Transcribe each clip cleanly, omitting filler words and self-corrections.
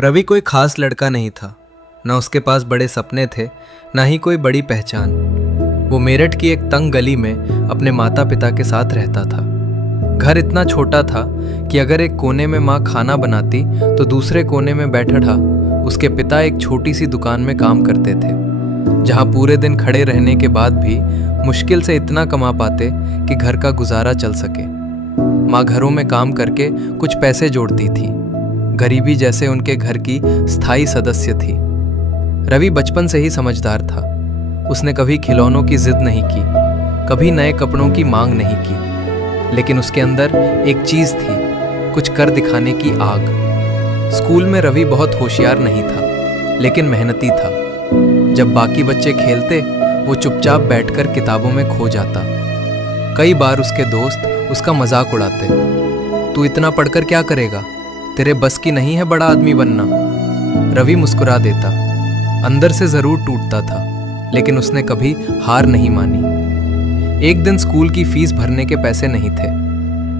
रवि कोई खास लड़का नहीं था। न उसके पास बड़े सपने थे, ना ही कोई बड़ी पहचान। वो मेरठ की एक तंग गली में अपने माता पिता के साथ रहता था। घर इतना छोटा था कि अगर एक कोने में माँ खाना बनाती तो दूसरे कोने में बैठा उसके पिता एक छोटी सी दुकान में काम करते थे, जहाँ पूरे दिन खड़े रहने के बाद भी मुश्किल से इतना कमा पाते कि घर का गुजारा चल सके। माँ घरों में काम करके कुछ पैसे जोड़ती थी। गरीबी जैसे उनके घर की स्थायी सदस्य थी। रवि बचपन से ही समझदार था। उसने कभी खिलौनों की जिद नहीं की, कभी नए कपड़ों की मांग नहीं की, लेकिन उसके अंदर एक चीज थी, कुछ कर दिखाने की आग। स्कूल में रवि बहुत होशियार नहीं था, लेकिन मेहनती था। जब बाकी बच्चे खेलते, वो चुपचाप बैठकर किताबों में खो जाता। कई बार उसके दोस्त उसका मजाक उड़ाते, तू इतना पढ़कर क्या करेगा, तेरे बस की नहीं है बड़ा आदमी बनना। रवि मुस्कुरा देता। अंदर से जरूर टूटता था, लेकिन उसने कभी हार नहीं मानी। एक दिन स्कूल की फीस भरने के पैसे नहीं थे।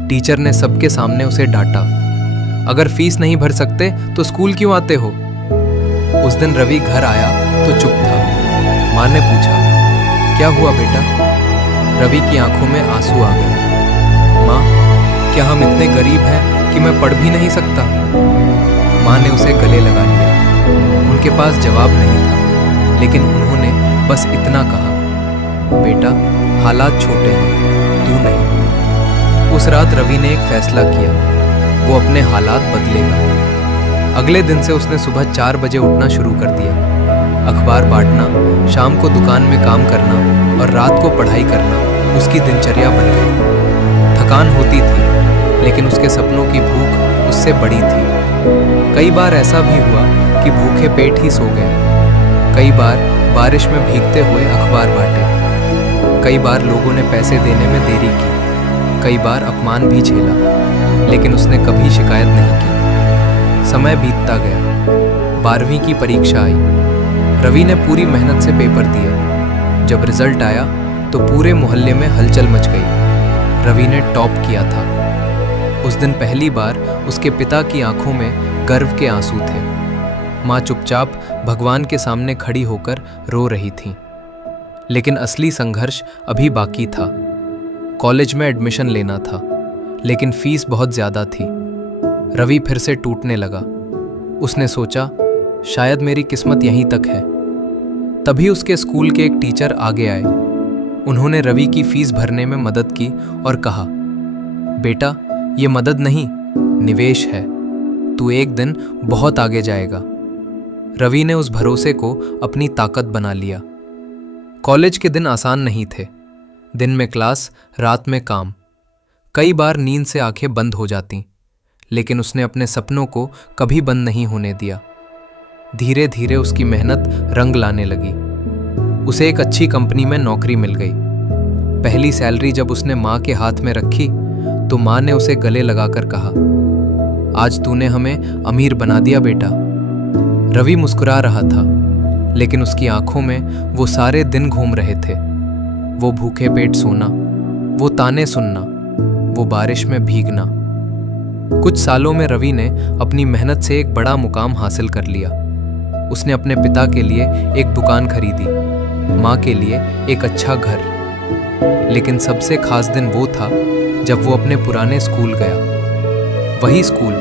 टीचर ने सबके सामने उसे डांटा, अगर फीस नहीं भर सकते तो स्कूल क्यों आते हो। उस दिन रवि घर आया तो चुप था। माँ ने पूछा, क्या हुआ बेटा? रवि की आंखों में आंसू आ गए। माँ, क्या हम इतने गरीब हैं कि मैं पढ़ भी नहीं सकता? माँ ने उसे गले लगा लिया। उनके पास जवाब नहीं था, लेकिन उन्होंने बस इतना कहा, बेटा, हालात छोटे हैं, तू नहीं। उस रात रवि ने एक फैसला किया, वो अपने हालात बदलेगा। अगले दिन से उसने सुबह 4 बजे उठना शुरू कर दिया। अखबार बांटना, शाम को दुकान में काम करना और रात को पढ़ाई करना उसकी दिनचर्या बन गई। थकान होती थी, लेकिन उसके सपनों की भूख उससे बड़ी थी। कई बार ऐसा भी हुआ कि भूखे पेट ही सो गए। कई बार बारिश में भीगते हुए अखबार बांटे। कई बार लोगों ने पैसे देने में देरी की। कई बार अपमान भी झेला, लेकिन उसने कभी शिकायत नहीं की। समय बीतता गया। 12वीं की परीक्षा आई। रवि ने पूरी मेहनत से पेपर दिया। जब रिजल्ट आया तो पूरे मोहल्ले में हलचल मच गई। रवि ने टॉप किया था। उस दिन पहली बार उसके पिता की आंखों में गर्व के आंसू थे। माँ चुपचाप भगवान के सामने खड़ी होकर रो रही थी। लेकिन असली संघर्ष अभी बाकी था। कॉलेज में एडमिशन लेना था, लेकिन फीस बहुत ज्यादा थी। रवि फिर से टूटने लगा। उसने सोचा, शायद मेरी किस्मत यहीं तक है। तभी उसके स्कूल के एक टीचर आगे आए। उन्होंने रवि की फीस भरने में मदद की और कहा, बेटा, ये मदद नहीं, निवेश है। तू एक दिन बहुत आगे जाएगा। रवि ने उस भरोसे को अपनी ताकत बना लिया। कॉलेज के दिन आसान नहीं थे। दिन में क्लास, रात में काम। कई बार नींद से आंखें बंद हो जाती, लेकिन उसने अपने सपनों को कभी बंद नहीं होने दिया। धीरे धीरे उसकी मेहनत रंग लाने लगी। उसे एक अच्छी कंपनी में नौकरी मिल गई। पहली सैलरी जब उसने माँ के हाथ में रखी तो माँ ने उसे गले लगाकर कहा, आज तूने हमें अमीर बना दिया बेटा। रवि मुस्कुरा रहा था, लेकिन उसकी आंखों में वो सारे दिन घूम रहे थे। वो भूखे पेट सोना, वो ताने सुनना, वो बारिश में भीगना। कुछ सालों में रवि ने अपनी मेहनत से एक बड़ा मुकाम हासिल कर लिया। उसने अपने पिता के लिए एक दुकान खरीदी, माँ के लिए एक अच्छा घर। लेकिन सबसे खास दिन वो था जब वो अपने पुराने स्कूल गया। वही स्कूल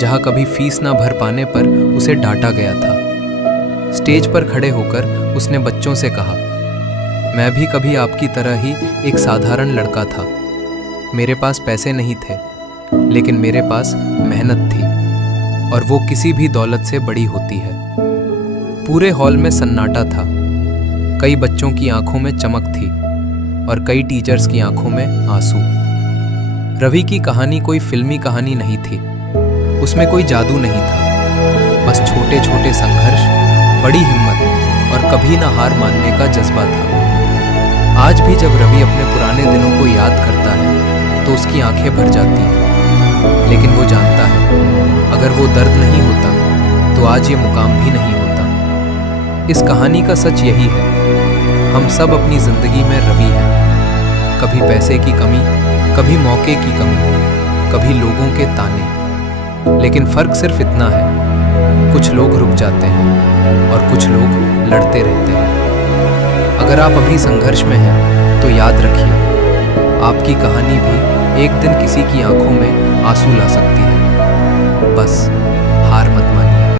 जहाँ कभी फीस ना भर पाने पर उसे डांटा गया था। स्टेज पर खड़े होकर उसने बच्चों से कहा, मैं भी कभी आपकी तरह ही एक साधारण लड़का था। मेरे पास पैसे नहीं थे, लेकिन मेरे पास मेहनत थी, और वो किसी भी दौलत से बड़ी होती है। पूरे हॉल में सन्नाटा था। कई बच्चों की आंखों में चमक थी और कई टीचर्स की आंखों में आंसू। रवि की कहानी कोई फिल्मी कहानी नहीं थी। उसमें कोई जादू नहीं था, बस छोटे छोटे संघर्ष, बड़ी हिम्मत और कभी ना हार मानने का जज्बा था। आज भी जब रवि अपने पुराने दिनों को याद करता है तो उसकी आंखें भर जाती हैं। लेकिन वो जानता है, अगर वो दर्द नहीं होता तो आज ये मुकाम भी नहीं होता। इस कहानी का सच यही है, हम सब अपनी जिंदगी में रवि हैं। कभी पैसे की कमी, कभी मौके की कमी, कभी लोगों के ताने, लेकिन फर्क सिर्फ इतना है, कुछ लोग रुक जाते हैं और कुछ लोग लड़ते रहते हैं। अगर आप अभी संघर्ष में हैं तो याद रखिए, आपकी कहानी भी एक दिन किसी की आंखों में आंसू ला सकती है। बस हार मत मानिए।